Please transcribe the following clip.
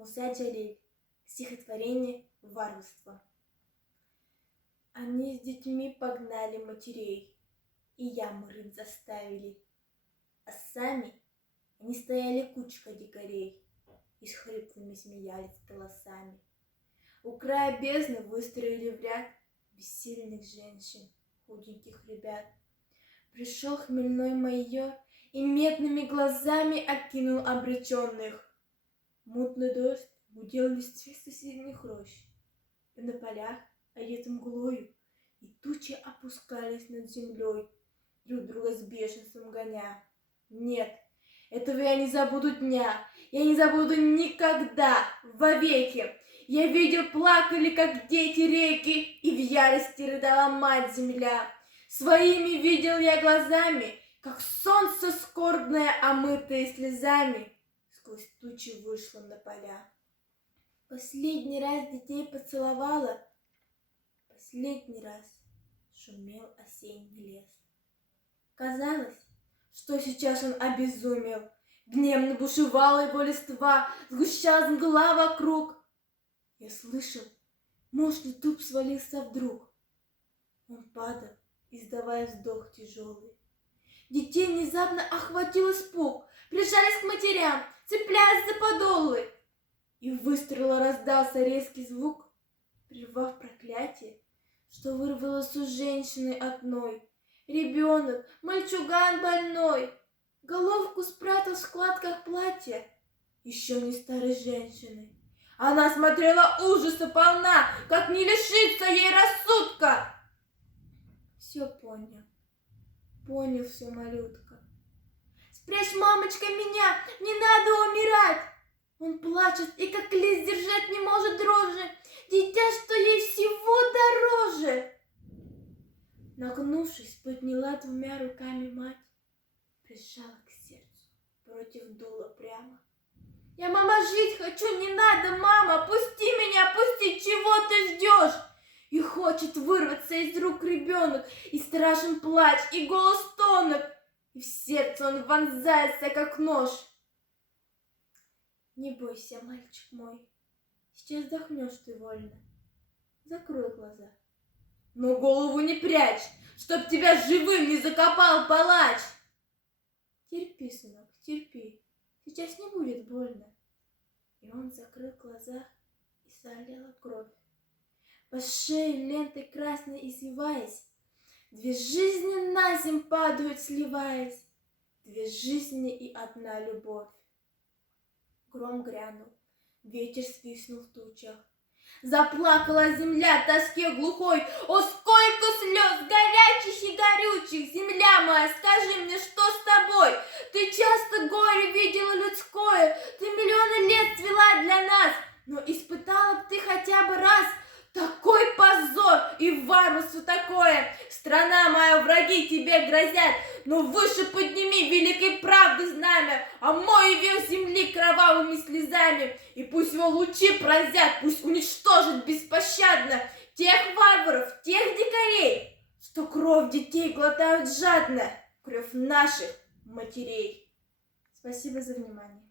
Муса Джалиль. Стихотворение «Варварство». Они с детьми погнали матерей, и яму рыть заставили. А сами они стояли кучкой дикарей и с хриплыми смеялись голосами. У края бездны выстроили в ряд бессильных женщин, худеньких ребят. Пришел хмельной майор и медными глазами окинул обреченных. Мутный дождь гудел в листве соседних рощ, и на полях, одетым мглою, и тучи опускались над землей, друг друга с бешенством гоня. Нет, этого я не забуду дня, я не забуду никогда, вовеки. Я видел, плакали, как дети, реки, и в ярости рыдала мать-земля. Своими видел я глазами, как солнце скорбное, омытое слезами, сквозь тучи вышло на поля. Последний раз детей поцеловала, последний раз шумел осенний лес. Казалось, что сейчас он обезумел, гневно бушевала его листва, сгущалась мгла вокруг. Я слышал, мощный дуб свалился вдруг. Он падал, издавая вздох тяжелый. Детей внезапно охватил испуг, прижались к матерям, цепляясь за подолы. И выстрела раздался резкий звук, прервав проклятие, что вырвалось у женщины одной. Ребенок, мальчуган больной, головку спрятал в складках платья еще не старой женщины. Она смотрела ужаса полна, как не лишиться ей рассудка. Все понял все, малютка. Спрячь, мамочка, меня, не надо умирать. Он плачет и как лист держать не может дрожи, дитя, что ей всего дороже. Нагнувшись, подняла двумя руками мать, прижала к сердцу, против дула прямо. Я, мама, жить хочу, не надо, мама, пусти меня, пусти, чего ты ждешь? И хочет вырваться из рук ребенок, и страшен плач, и голос тонок, и в сердце он вонзается, как нож. Не бойся, мальчик мой, сейчас вздохнешь ты вольно. Закрой глаза. Но голову не прячь, чтоб тебя живым не закопал палач. Терпи, сынок, терпи, сейчас не будет больно. И он закрыл глаза, и залила кровь. По шее лентой красной извиваясь, две жизни на земь падают, сливаясь, две жизни и одна любовь. Гром грянул, ветер свистнул в тучах. Заплакала земля в тоске глухой. О, сколько слез горячих и горючих! Земля моя, скажи мне, что с тобой? Ты часто горе видела людское, ты миллионы лет цвела для нас, но испытала б ты хотя бы раз такой позор и варварство такое. Страна моя, враги тебе грозят, но выше подними великой правды знамя, омой век земли кровавыми слезами, и пусть его лучи пронзят, пусть уничтожит беспощадно тех варваров, тех дикарей, что кровь детей глотают жадно, кровь наших матерей. Спасибо за внимание.